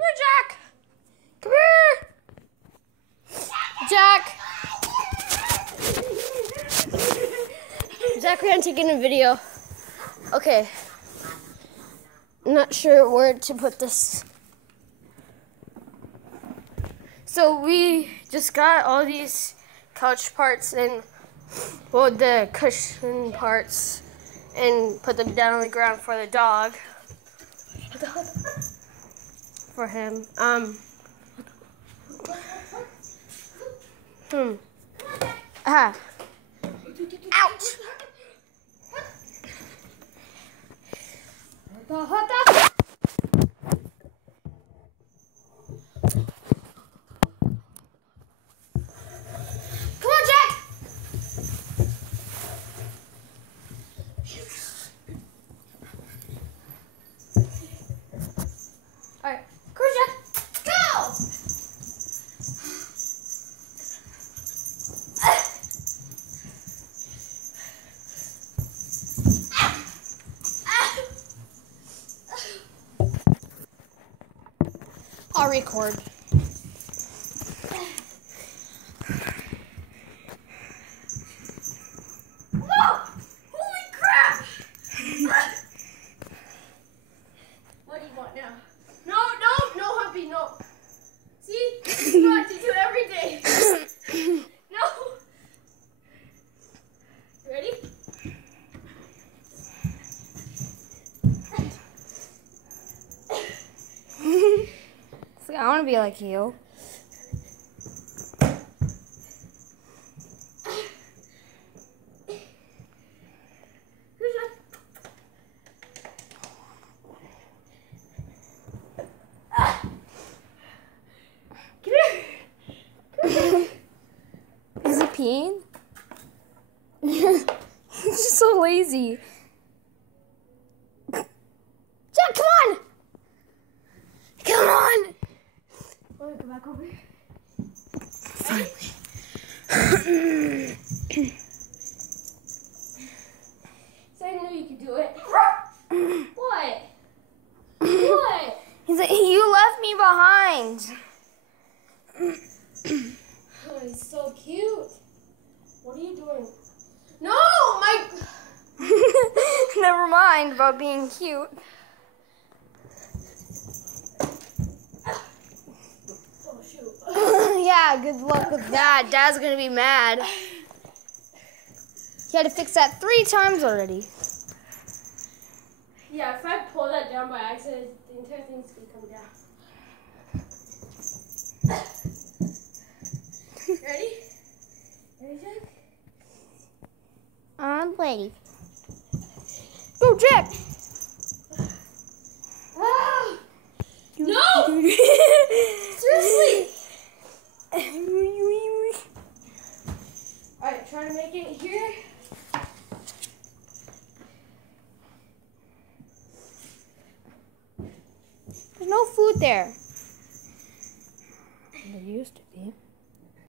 Come here, Jack. Come here. Jack. Jack, we're gonna take in a video. Okay. I'm not sure where to put this. So we just got all these couch parts and the cushion parts and put them down on the ground for the dog. For him. Ouch! Alright, Jack, go! I'll record. No! Holy crap! What do you want now? No, Humpy, no. See? You have to do it every day. No. You ready? I want to be like you. Is he peeing? He's just so lazy. Jack, come on! Come on! Want to go back over here? Finally. So I knew you could do it. What? What? He's like, you left me behind. Oh, he's so cute. What are you doing? No, my... Never mind about being cute. Oh, shoot. Yeah, good luck with that. Dad's gonna be mad. He had to fix that 3 times already. Yeah, if I pull that down by accident, the entire thing's gonna come down. Ready? Ready, Jack? I'm ready. Go, Jack! Ah! No! Seriously! Alright, try to make it here. There's no food there. There used to be.